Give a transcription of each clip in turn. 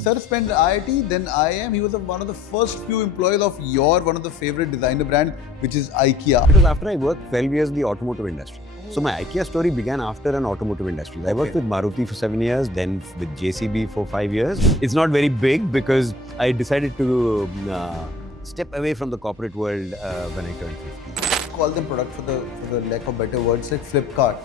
sir spent IIT, then IIM. He was one of the first few employees of one of the favorite designer brand, which is IKEA. It was after I worked 12 years in the automotive industry. So my IKEA story began after an automotive industry. I worked with Maruti for 7 years, then with JCB for 5 years. It's not very big because I decided to step away from the corporate world when I turned 50. Call them product for the lack of better words, like Flipkart.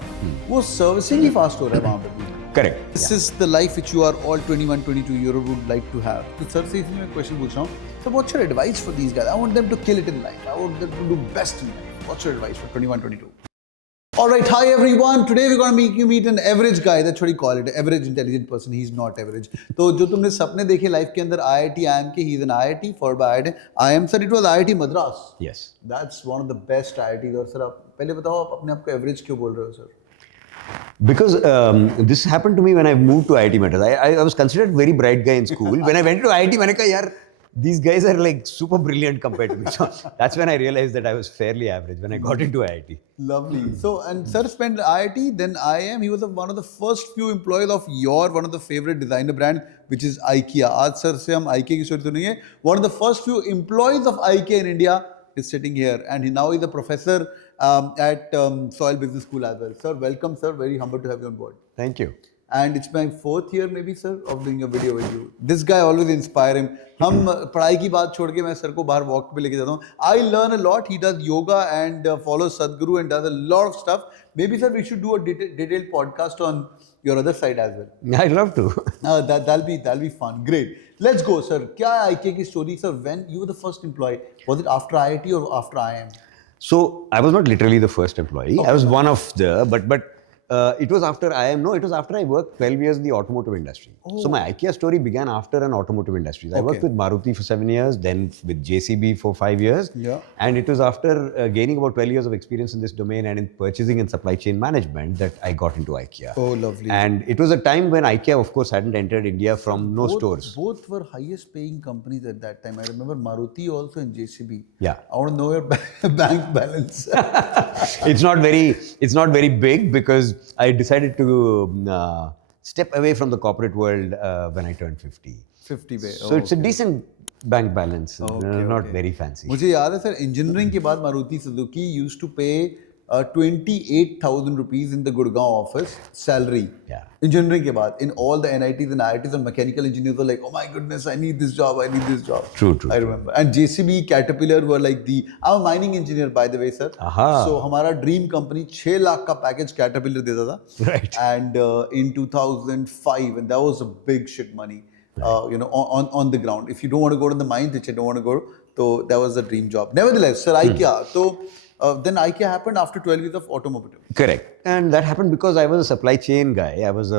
वो servicing ही fast हो रहा है वहाँ पे भी. Correct. This is the life which you are all 21, 22-year-old would like to have. तो sir से इसलिए मैं question पूछ रहा हूँ. So what's your advice for these guys? I want them to kill it in life. I want them to do best in life. What's your advice for 21, 22? Alright, hi everyone. Today we're going to make you meet an average guy. That's what you call it. Average intelligent person. He's not average. तो जो तुमने सपने देखे life के अंदर IIT IIM के, he's an IIT followed by IIM. Sir, it was IIT Madras. Yes. That's one of the best IITs. और sir आप पहले बताओ आप अपने आप को average क्यों बोल रहे हो sir? Because this happened to me when I moved to IIT Madras. I was considered a very bright guy in school. When I went to IIT, मैंने कहा यार, these guys are like super brilliant compared to me. So that's when I realized that I was fairly average when I got into IIT. Lovely. So, and sir spent IIT, then IIM. He was one of the first few employees of one of the favorite designer brand, which is IKEA. आज sir से हम IKEA की story तो नहीं है. One of the first few employees of IKEA in India is sitting here, and now he's a professor at Soil Business School as well. Sir, welcome, sir. Very humbled to have you on board. Thank you. And it's my 4th year maybe sir of doing a video with you. This guy always inspire him. हम पढ़ाई की बात छोड़ के मैं sir को बाहर walk पे लेके जाता हूँ. I learn a lot. He does yoga and follows Sadhguru and does a lot of stuff. Maybe sir we should do a detailed podcast on your other side as well. I'd love to. That'll be fun. Great. Let's go sir. क्या है IKEA की story sir? When you were the first employee, was it after IIT or after IIM? So I was not literally the first employee. Okay. I was one of the, but it was after IIM. No, it was after I worked 12 years in the automotive industry. Oh. So my IKEA story began after an automotive industry. I worked with Maruti for 7 years, then with JCB for 5 years. Yeah. And it was after gaining about 12 years of experience in this domain and in purchasing and supply chain management that I got into IKEA. Oh, lovely. And it was a time when IKEA, of course, hadn't entered India from no stores. Both were highest paying companies at that time. I remember Maruti also and JCB. Yeah. I want to know your bank balance. It's not very big because I decided to step away from the corporate world when I turned 50. 50 पे. So it's a decent bank balance, not very fancy. मुझे याद है sir engineering के बाद Maruti Suzuki used to pay 28,000 rupees in the Gurgaon office salary. Yeah. Engineering के बाद in all the NITs and IITs and mechanical engineers were like, oh my goodness, I need this job. True. I remember. And JCB, Caterpillar were like I'm a mining engineer by the way, sir. Aha. So हमारा dream company 6 lakh का package Caterpillar देता था. Right. And in 2005, and that was a big shit money. Right. On the ground. If you don't want to go to the mines, which I don't want to go, so that was the dream job. Nevertheless, sir, IKEA. So then IKEA happened after 12 years of automotive. Correct. And that happened because I was a supply chain guy. I was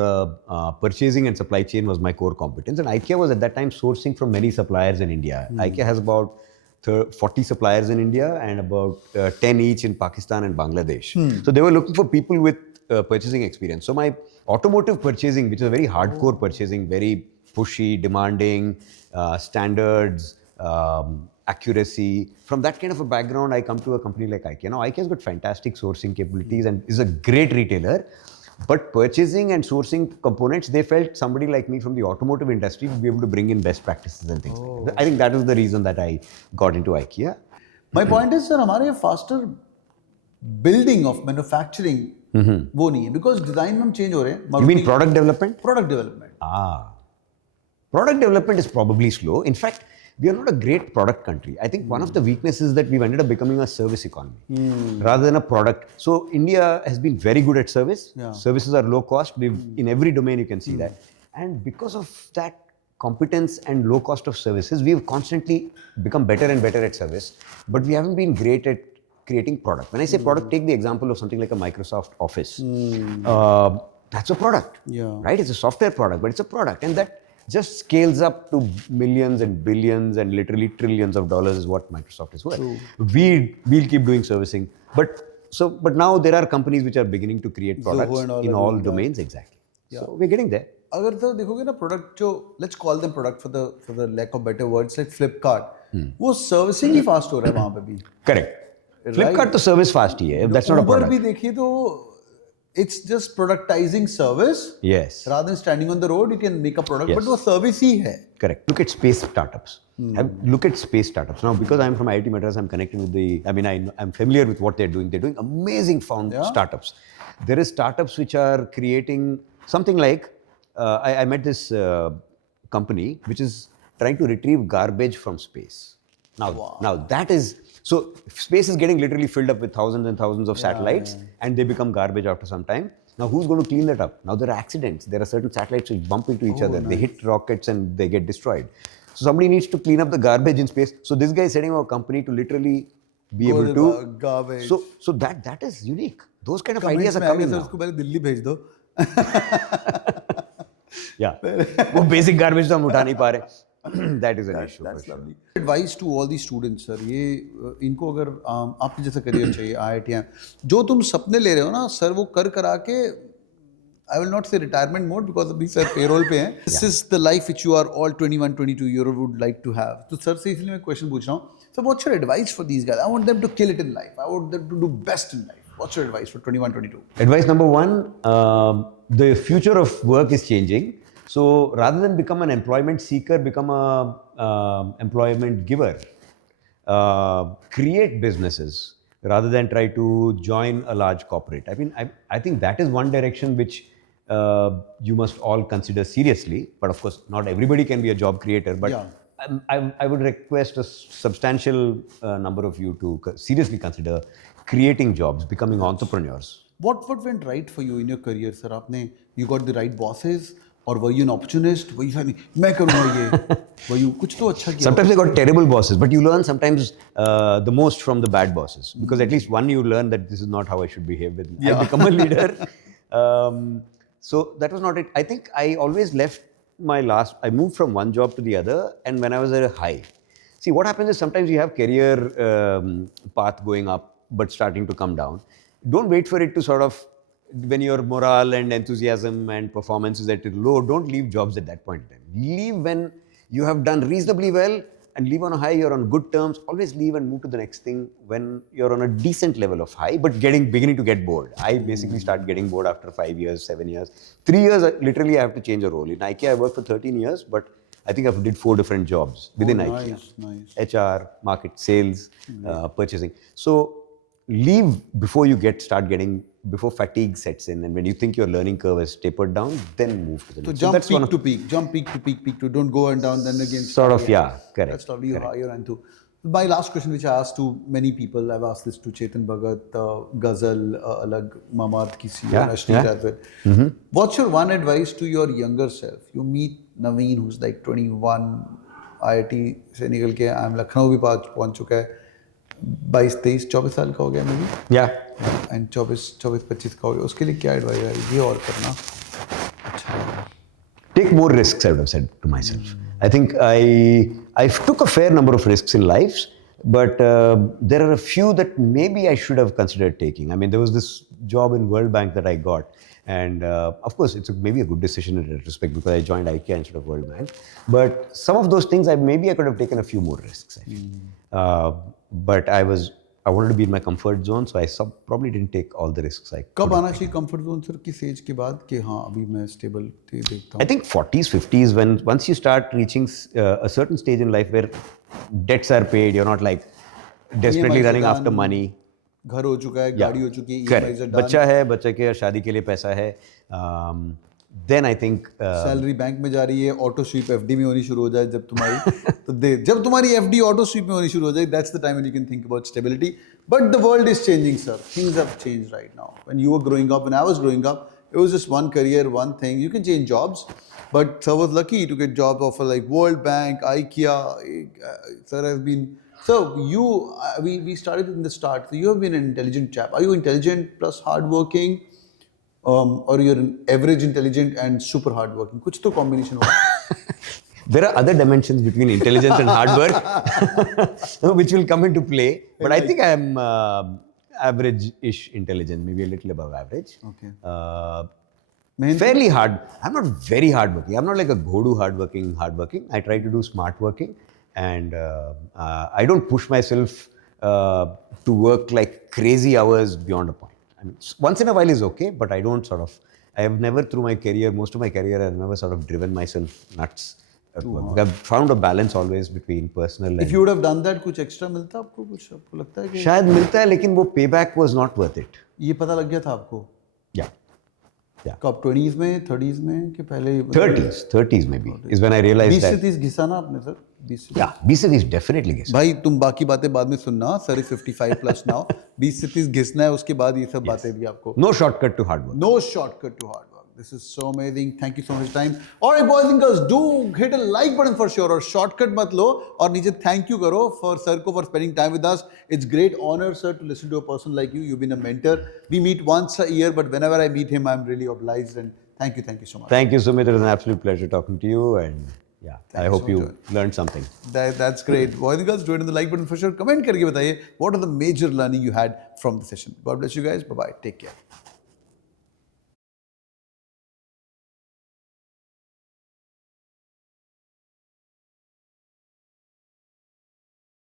purchasing and supply chain was my core competence. And IKEA was at that time sourcing from many suppliers in India. IKEA has about 40 suppliers in India and about 10 each in Pakistan and Bangladesh. So they were looking for people with purchasing experience. So my automotive purchasing, which is a very hardcore purchasing, very pushy, demanding, standards, accuracy. From that kind of a background, I come to a company like IKEA. Now, IKEA has got fantastic sourcing capabilities and is a great retailer. But purchasing and sourcing components, they felt somebody like me from the automotive industry would be able to bring in best practices and things like that. I think that was the reason that I got into IKEA. My point is, sir, हमारे faster building of manufacturing वो नहीं है because design में हम change हो रहे हैं. You mean product development? Product development. Product development is probably slow. In fact, we are not a great product country. I think one of the weaknesses is that we've ended up becoming a service economy rather than a product. So India has been very good at service. Yeah. Services are low cost. In every domain you can see that. And because of that competence and low cost of services, we've constantly become better and better at service. But we haven't been great at creating product. When I say product, take the example of something like a Microsoft Office. That's a product, right? It's a software product, but it's a product. And that just scales up to millions and billions and literally trillions of dollars is what Microsoft is worth. We'll keep doing servicing. But now there are companies which are beginning to create products in all domains. Exactly. Yeah. So we're getting there. अगर तो देखोगे ना product जो let's call them product for the lack of better words like Flipkart, वो servicing ही fast हो रहा है वहाँ पे भी. Correct. Flipkart तो service fast ही है. That's not a product. Uber भी देखिए तो it's just productizing service. Yes. Rather than standing on the road, you can make a product, but वो service ही है. Correct. Look at space startups. Look at space startups. Now, because I'm from IIT Madras, I'm connected with I'm familiar with what they're doing. They're doing amazing startups. There is startups which are creating something like, I met this company which is trying to retrieve garbage from space. Now that is, so space is getting literally filled up with thousands and thousands of satellites and they become garbage after some time. Now who's going to clean that up? Now there are accidents. There are certain satellites which bump into each other. Nice. They hit rockets and they get destroyed. So somebody needs to clean up the garbage in space. So this guy is setting up a company to literally be able to garbage. So that is unique. Those kind of ideas are coming now. उसको पहले दिल्ली भेज दो. Yeah. वो basic garbage तो हम उठा नहीं पा रहे. That is an issue. That's lovely. Advice to all the students, sir. ये इनको अगर आपके जैसा करियर चाहिए IIT जो तुम सपने ले रहे हो ना सर वो कर आके I will not say retirement mode because अभी सर payroll पे हैं. This is the life which you are all 21, 22 year old would like to have. तो सर से इसलिए मैं question पूछ रहा हूँ. So what's your advice for these guys? I want them to kill it in life. I want them to do best in life. What's your advice for 21, 22? Advice number one, the future of work is changing. So rather than become an employment seeker, become a employment giver. Create businesses rather than try to join a large corporate. I mean, I think that is one direction which you must all consider seriously. But of course, not everybody can be a job creator. But yeah. I would request a substantial number of you to seriously consider creating jobs, becoming entrepreneurs. What went right for you in your career, sir? You got the right bosses, or were you an opportunist? Were you saying, "मैं करूँगा ये"? Were you कुछ तो अच्छा किया? Sometimes I got terrible bosses, but you learn sometimes the most from the bad bosses, because at least one you learn that this is not how I should behave when I become a leader. So that was not it. I think I always left I moved from one job to the other, and when I was at a high. See, what happens is sometimes you have career path going up, but starting to come down. Don't wait for it to sort of, when your morale and enthusiasm and performance is at a low, don't leave jobs at that point in time. Leave when you have done reasonably well and leave on a high, you're on good terms. Always leave and move to the next thing when you're on a decent level of high, but beginning to get bored. I basically start getting bored after 5 years, 7 years. 3 years, literally I have to change a role. In IKEA, I worked for 13 years, but I think I did 4 different jobs within IKEA. Nice. HR, market, sales, purchasing. So leave before you before fatigue sets in, and when you think your learning curve has tapered down, then move to the next. So jump peak to peak. Don't go and down, then again. Sort of, yeah, correct. That's lovely. You're into. My last question, which I asked to many people, I've asked this to Chetan Bhagat, Ghazal, Alag, Mamad Kisi, and Ashneet as well. Mm-hmm. What's your one advice to your younger self? You meet Naveen, who's like 21, IIT से निकल के IIM Lucknow भी पहुंच चुका है. 22, 23, 24 साल का हो गया maybe? Yeah. And 24, 25 का हो गया. उसके लिए क्या advice है? ये और करना. Take more risks, I would have said to myself. I think I took a fair number of risks in life, but there are a few that maybe I should have considered taking. I mean, there was this job in World Bank that I got. And of course, it's maybe a good decision in retrospect because I joined IKEA instead of World Bank. But some of those things, maybe I could have taken a few more risks. But I wanted to be in my comfort zone, so I probably didn't take all the risks. कब आना चाहिए comfort zone sir? किस age के बाद कि हाँ अभी मैं stable देखता हूँ? I think 40s, 50s, once you start reaching a certain stage in life where debts are paid, you're not like desperately running after money. घर हो चुका है, गाड़ी हो चुकी है, EMIs are done. बच्चा है, बच्चे के शादी के लिए पैसा है. Then I think salary bank में जा रही है, ऑटो स्वीप एफडी में होनी शुरू हो जाए जब तुम्हारी जब तुम्हारी एफडी ऑटो स्वीप में होनी शुरू हो जाए, that's the time when you can think about stability. But the world is changing, sir. Things have changed right now. When you were growing up, when I was growing up, it was just one career, one thing. You can change jobs, but sir was lucky to get jobs offer like World Bank, IKEA. Sir has been. So we started in the start. So you have been an intelligent chap. Are you intelligent plus hardworking? Or you're an average intelligent and super hardworking? कुछ तो combination होगा. There are other dimensions between intelligence and hard work, which will come into play. But I think I am average-ish intelligent, maybe a little above average. Okay. Fairly hard. I'm not very hardworking. I'm not like a Ghodu hardworking. I try to do smart working, and I don't push myself to work like crazy hours beyond a point. I mean, once in a while is okay, but I have never through my career, most of my career, I've never sort of driven myself nuts at work. I've found a balance always between personal If you would have done that, कुछ extra मिलता आपको, कुछ आपको लगता है कि शायद मिलता है, लेकिन वो payback was not worth it. ये पता लग गया था आपको? Yeah. कब 20s में, 30s में कि पहले? 30s maybe is when I realized 20 that. से 30 घिसा ना आपने सर? 20 से 30? Yeah, 20 से 30 definitely guess. भाई तुम बाकी बातें बाद में सुनना, सर इज 55 प्लस नाउ. 20 से 30 घिसना है, उसके बाद ये सब बातें भी आपको. No shortcut to hard work. No shortcut to hard work. This is so amazing. Thank you so much for your time. Alright boys and girls, do hit a like button for sure और shortcut मत लो और नीचे thank you करो for sir को for spending time with us. It's great honor sir to listen to a person like you. You've been a mentor. We meet once a year, but whenever I meet him, I'm really obliged and thank you so much. Thank you, Sumit. It was an absolute pleasure talking to you, and yeah, I hope you learned something. That's great. Boys and girls, do it in the like button for sure. Comment करके बताइए what are the major learning you had from the session. God bless you guys. Bye bye. Take care.